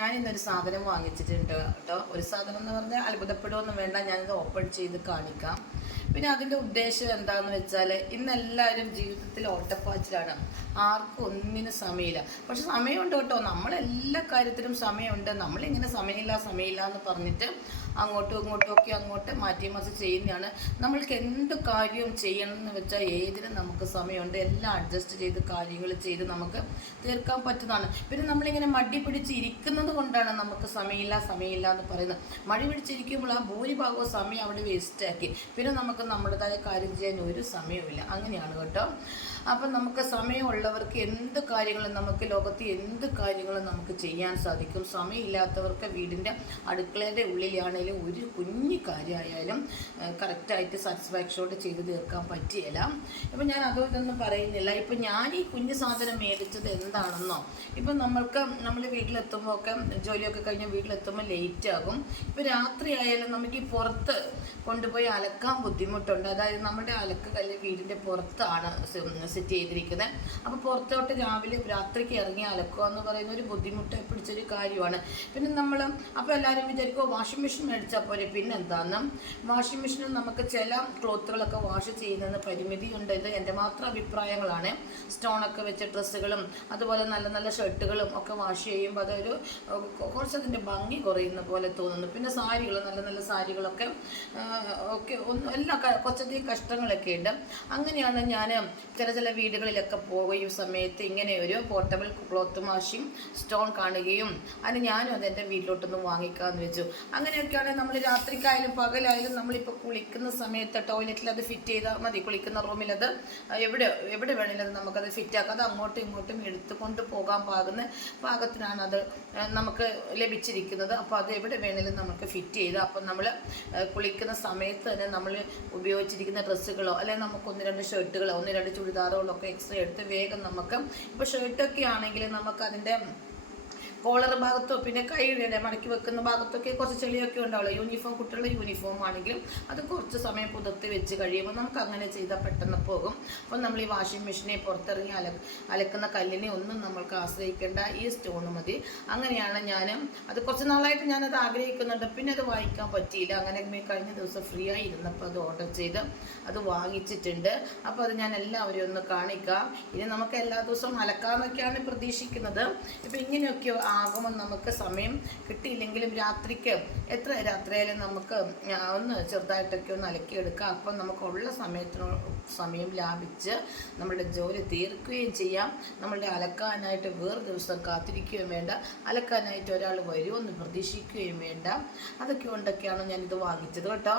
ഞാൻ ഇന്നൊരു സാധനം വാങ്ങിച്ചിട്ടുണ്ട് കേട്ടോ. ഒരു സാധനം എന്ന് പറഞ്ഞാൽ അത്ഭുതപ്പെടുമൊന്നും വേണ്ട. ഞാനിത് ഓപ്പൺ ചെയ്ത് കാണിക്കാം. പിന്നെ അതിന്റെ ഉദ്ദേശം എന്താണെന്ന് വെച്ചാൽ ഇന്ന് എല്ലാവരും ജീവിതത്തിൽ ഓട്ടപ്പാച്ചിലാണ്. ആർക്കും ഒന്നിനും സമയമില്ല. പക്ഷെ സമയമുണ്ട് കേട്ടോ. നമ്മളെല്ലാ കാര്യത്തിനും സമയമുണ്ട്. നമ്മളിങ്ങനെ സമയമില്ല സമയമില്ല എന്ന് പറഞ്ഞിട്ട് അങ്ങോട്ടും ഇങ്ങോട്ടും ഒക്കെ അങ്ങോട്ട് മാറ്റി മാറ്റി ചെയ്യുന്നതാണ്. നമ്മൾക്ക് എന്ത് കാര്യവും ചെയ്യണം എന്ന് വെച്ചാൽ ഏതിനും നമുക്ക് സമയമുണ്ട്. എല്ലാം അഡ്ജസ്റ്റ് ചെയ്ത് കാര്യങ്ങൾ ചെയ്ത് നമുക്ക് തീർക്കാൻ പറ്റുന്നതാണ്. പിന്നെ നമ്മളിങ്ങനെ മടി പിടിച്ച് ഇരിക്കുന്നത് കൊണ്ടാണ് നമുക്ക് സമയമില്ല സമയമില്ല എന്ന് പറയുന്നത്. മടി പിടിച്ചിരിക്കുമ്പോൾ ആ ഭൂരിഭാഗവും സമയം അവിടെ വേസ്റ്റാക്കി പിന്നെ നമുക്ക് നമ്മുടേതായ കാര്യം ചെയ്യാൻ ഒരു സമയമില്ല അങ്ങനെയാണ് കേട്ടോ. അപ്പം നമുക്ക് സമയമുള്ളവർക്ക് എന്ത് കാര്യങ്ങളും നമുക്ക് ലോകത്ത് എന്ത് കാര്യങ്ങളും നമുക്ക് ചെയ്യാൻ സാധിക്കും? സമയമില്ലാത്തവർക്ക് വീടിന്റെ അടുക്കളയുടെ ഉള്ളിലാണെങ്കിലും ഒരു കുഞ്ഞു കാര്യമായാലും കറക്റ്റായിട്ട് സാറ്റിസ്ഫാക്ഷനോട് ചെയ്ത് തീർക്കാൻ പറ്റിയല്ല. ഇപ്പം ഞാൻ അതും ഇതൊന്നും പറയുന്നില്ല. ഇപ്പം ഞാൻ ഈ കുഞ്ഞു സാധനം മേടിച്ചത് എന്താണെന്നോ? ഇപ്പം നമ്മൾക്ക് നമ്മൾ വീട്ടിലെത്തുമ്പോൾ ഒക്കെ ജോലിയൊക്കെ കഴിഞ്ഞ് വീട്ടിലെത്തുമ്പോൾ ലേറ്റ് ആകും ഇപ്പം രാത്രി ആയാലും നമുക്ക് ഈ പുറത്ത് കൊണ്ടുപോയി അലക്കാൻ ബുദ്ധിമുട്ടുണ്ട്. അതായത് നമ്മുടെ അലക്ക് കല്ല് വീടിന്റെ പുറത്താണ് സെറ്റ് ചെയ്തിരിക്കുന്നത് അപ്പോൾ പുറത്തോട്ട് രാവിലെ രാത്രിക്ക് ഇറങ്ങി അലക്കുക എന്ന് പറയുന്ന ഒരു ബുദ്ധിമുട്ട് പിടിച്ചൊരു കാര്യമാണ്. പിന്നെ നമ്മൾ അപ്പോൾ എല്ലാവരും വിചാരിക്കുക വാഷിംഗ് മെഷീൻ മേടിച്ചാൽ പോലെ പിന്നെ എന്താന്ന് വാഷിംഗ് മെഷീനിൽ നമുക്ക് ചില ക്ലോത്തുകളൊക്കെ വാഷ് ചെയ്യുന്നതിന് പരിമിതിയുണ്ട് ഇത് എന്റെ മാത്രം അഭിപ്രായങ്ങളാണ്. സ്റ്റോണൊക്കെ വെച്ച ഡ്രസ്സുകളും അതുപോലെ നല്ല നല്ല ഷർട്ടുകളും ഒക്കെ വാഷ് ചെയ്യുമ്പോൾ അതൊരു ഏഹ്, കുറച്ച് അതിന്റെ ഭംഗി കുറയുന്ന പോലെ തോന്നുന്നു. പിന്നെ സാരികൾ നല്ല നല്ല സാരികളൊക്കെ ഒക്കെ ഒന്ന് എല്ലാ കുറച്ചധികം കഷ്ടങ്ങളൊക്കെ ഉണ്ട്. അങ്ങനെയാണ് ഞാൻ ചില ചില വീടുകളിലൊക്കെ പോകുകയും സമയത്ത് ഇങ്ങനെ ഒരു പോർട്ടബിൾ ക്ലോത്ത് വാഷിംഗ് സ്റ്റോൺ കാണുകയും അതിന് ഞാനും അത് എന്റെ വീട്ടിലോട്ടൊന്ന് വാങ്ങിക്കാമെന്ന് വെച്ചു. അങ്ങനെയൊക്കെയാണ് നമ്മൾ രാത്രിക്കായാലും പകലായാലും നമ്മളിപ്പോൾ കുളിക്കുന്ന സമയത്ത് ടോയ്ലറ്റിൽ അത് ഫിറ്റ് ചെയ്താൽ മതി. കുളിക്കുന്ന റൂമിൽ അത് എവിടെ എവിടെ വേണമെങ്കിലും നമുക്കത് ഫിറ്റ് ആക്കാം. അത് അങ്ങോട്ടും ഇങ്ങോട്ടും എടുത്തുകൊണ്ട് പോകാൻ പാകുന്ന പാകത്തിനാണ് അത് നമുക്ക് ലഭിച്ചിരിക്കുന്നത്. അപ്പോൾ അത് എവിടെ വേണമെങ്കിലും നമുക്ക് ഫിറ്റ് ചെയ്താൽ അപ്പം നമ്മൾ കുളിക്കുന്ന സമയത്ത് തന്നെ നമ്മൾ ഉപയോഗിച്ചിരിക്കുന്ന ഡ്രസ്സുകളോ അല്ലെങ്കിൽ നമുക്ക് ഒന്ന് രണ്ട് ഷർട്ടുകളോ ഒന്ന് രണ്ട് ചുരിദാറുകളോ ഒക്കെ എക്സ്ട്രാ എടുത്ത് വേഗം നമുക്ക് ഇപ്പോൾ ഷർട്ടൊക്കെ ആണെങ്കിൽ നമുക്ക് അതിന്റെ കോളർ ഭാഗത്തോ പിന്നെ കൈയുടെ മടക്കി വെക്കുന്ന ഭാഗത്തൊക്കെ കുറച്ച് ചെളിയൊക്കെ ഉണ്ടാവുള്ളൂ. യൂണിഫോം കുട്ടികളുടെ യൂണിഫോം ആണെങ്കിലും അത് കുറച്ച് സമയം പുതർത്തി വെച്ച് കഴിയുമ്പോൾ നമുക്ക് അങ്ങനെ ചെയ്താൽ പെട്ടെന്ന് പോകും. അപ്പോൾ നമ്മൾ ഈ വാഷിംഗ് മെഷീനെ പുറത്തിറങ്ങി അല അലക്കുന്ന കല്ലിനെ ഒന്നും നമ്മൾക്ക് ആശ്രയിക്കേണ്ട ഈ സ്റ്റോൺ മതി. അങ്ങനെയാണ് ഞാൻ അത് കുറച്ച് നാളായിട്ട് ഞാനത് ആഗ്രഹിക്കുന്നുണ്ട്. പിന്നെ അത് വാങ്ങിക്കാൻ പറ്റിയില്ല. അങ്ങനെ കഴിഞ്ഞ ദിവസം ഫ്രീ ആയി ഇരുന്നപ്പോൾ അത് ഓർഡർ ചെയ്ത് അത് വാങ്ങിച്ചിട്ടുണ്ട്. അപ്പോൾ അത് ഞാൻ എല്ലാവരെയും ഒന്ന് കാണിക്കാം. ഇനി നമുക്ക് എല്ലാ ദിവസവും അലക്കാമെന്നൊക്കെയാണ് പ്രതീക്ഷിക്കുന്നത്. ഇപ്പം ഇങ്ങനെയൊക്കെ ആകുമ്പോൾ നമുക്ക് സമയം കിട്ടിയില്ലെങ്കിലും രാത്രിക്ക് എത്ര രാത്രിയായാലും നമുക്ക് ഒന്ന് ചെറുതായിട്ടൊക്കെ ഒന്ന് അലക്കിയെടുക്കാം. അപ്പം നമുക്കുള്ള സമയത്തിന് സമയം ലാഭിച്ച് നമ്മുടെ ജോലി തീർക്കുകയും ചെയ്യാം. നമ്മളുടെ അലക്കാനായിട്ട് വേറെ ദിവസം കാത്തിരിക്കുകയും വേണ്ട. അലക്കാനായിട്ട് ഒരാൾ വരുമെന്ന് പ്രതീക്ഷിക്കുകയും വേണ്ട. അതൊക്കെ കൊണ്ടൊക്കെയാണ് ഞാനിത് വാങ്ങിച്ചത് കേട്ടോ.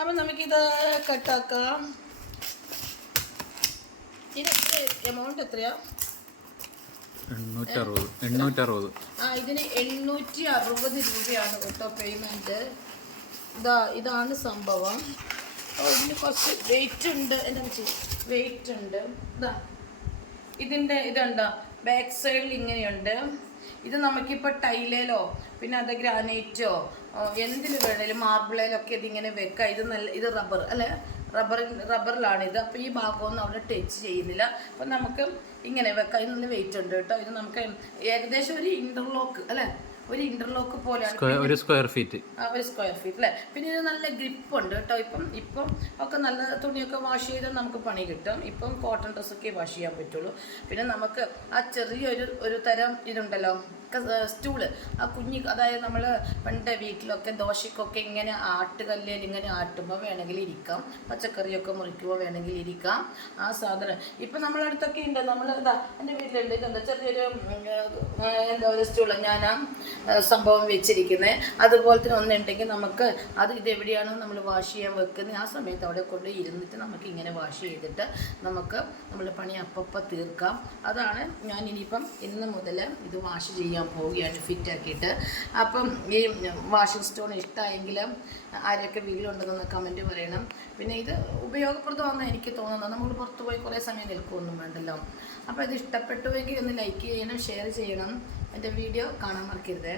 അപ്പം നമുക്കിത് കട്ടാക്കാം. ഇതിന് എമൗണ്ട് എത്രയാ? എണ്ണൂറ്ററുപത് എണ്ണൂറ്ററുപത്. ആ ഇതിന് എണ്ണൂറ്റി അറുപത് രൂപയാണ് കേട്ടോ പേയ്മെന്റ് ഇതാ ഇതാണ് സംഭവം. ഓ ഇതിന് കുറച്ച് വെയിറ്റ് ഉണ്ട്. എന്താ വെയിറ്റ് ഉണ്ട്. ഇതാ. ഇതിന്റെ ഇതുണ്ടോ? ബാക്ക് സൈഡിൽ ഇങ്ങനെയുണ്ട്. ഇത് നമുക്കിപ്പോൾ ടൈലേലോ പിന്നെ അത് ഗ്രാനൈറ്റോ എന്തിൽ വേണേലും മാർബിളേലൊക്കെ ഇതിങ്ങനെ വെക്കാം. ഇത് നല്ല ഇത് റബ്ബർ അല്ലേ? റബ്ബർ റബ്ബറിലാണ് ഇത്. അപ്പോൾ ഈ ഭാഗമൊന്നും അവിടെ ടച്ച് ചെയ്യുന്നില്ല. അപ്പം നമുക്ക് ഇങ്ങനെ വെക്കാം. ഇതിന് വെയിറ്റ് ഉണ്ട് കേട്ടോ. ഇത് നമുക്ക് ഏകദേശം ഒരു ഇന്റർലോക്ക് അല്ലേ? ഒരു ഇന്റർലോക്ക് പോലെയാണ്. ഒരു സ്ക്വയർ ഫീറ്റ് ഒരു സ്ക്വയർ ഫീറ്റ് അല്ലേ പിന്നെ ഇത് നല്ല ഗ്രിപ്പ് ഉണ്ട് കേട്ടോ ഇപ്പം. ഇപ്പം ഒക്കെ നല്ല തുണിയൊക്കെ വാഷ് ചെയ്താൽ നമുക്ക് പണി കിട്ടും. ഇപ്പം കോട്ടൺ ഡ്രസ്സൊക്കെ വാഷ് ചെയ്യാൻ പറ്റുള്ളൂ. പിന്നെ നമുക്ക് ആ ചെറിയൊരു ഒരു തരം ഇതുണ്ടല്ലോ. സ്റ്റൂൾ. ആ കുഞ്ഞി അതായത് നമ്മൾ പണ്ട് വീട്ടിലൊക്കെ ദോശക്കൊക്കെ ഇങ്ങനെ ആട്ടുകല്ലിൽ ഇങ്ങനെ ആട്ടുമ്പോൾ വേണമെങ്കിൽ ഇരിക്കാം. പച്ചക്കറിയൊക്കെ മുറിക്കുമ്പോൾ വേണമെങ്കിൽ ഇരിക്കാം. ആ സാധനം. ഇപ്പം നമ്മളെ അടുത്തൊക്കെ ഉണ്ട് നമ്മൾ ഇതാ എന്റെ വീട്ടിലുണ്ട്. ഇതെന്താ ചെറിയൊരു എന്താ ഒരു സ്റ്റൂൾ. ഞാൻ ആ, സംഭവം വെച്ചിരിക്കുന്നത് അതുപോലെ തന്നെ ഒന്നുണ്ടെങ്കിൽ നമുക്ക് അത് ഇതെവിടെയാണോ നമ്മൾ വാഷ് ചെയ്യാൻ വെക്കുന്നത് ആ സമയത്ത് അവിടെ കൊണ്ട് ഇരുന്നിട്ട് നമുക്ക് ഇങ്ങനെ വാഷ് ചെയ്തിട്ട് നമുക്ക് നമ്മുടെ പണി അപ്പപ്പം തീർക്കാം. അതാണ് ഞാൻ ഇനിയിപ്പം ഇന്ന് മുതൽ ഇത് വാഷ് ചെയ്യാൻ പോവുകയാണ് ഫിറ്റ് ആക്കിയിട്ട്. അപ്പം ഈ വാഷിംഗ് സ്റ്റോൺ ഇഷ്ടമായെങ്കിൽ ആരെയൊക്കെ വീട്ടിലുണ്ടെന്ന് കമന്റ് പറയണം. പിന്നെ ഇത് ഉപയോഗപ്രദമാണെന്ന് എനിക്ക് തോന്നുന്നത്. നമ്മൾ പുറത്ത് പോയി കുറേ സമയം നിൽക്കുകയൊന്നും വേണ്ടല്ലോ. അപ്പോൾ ഇത് ഇഷ്ടപ്പെട്ടുവെങ്കിൽ ഒന്ന് ലൈക്ക് ചെയ്യണം ഷെയർ ചെയ്യണം. എന്റെ വീഡിയോ കാണാൻ മറക്കരുതേ.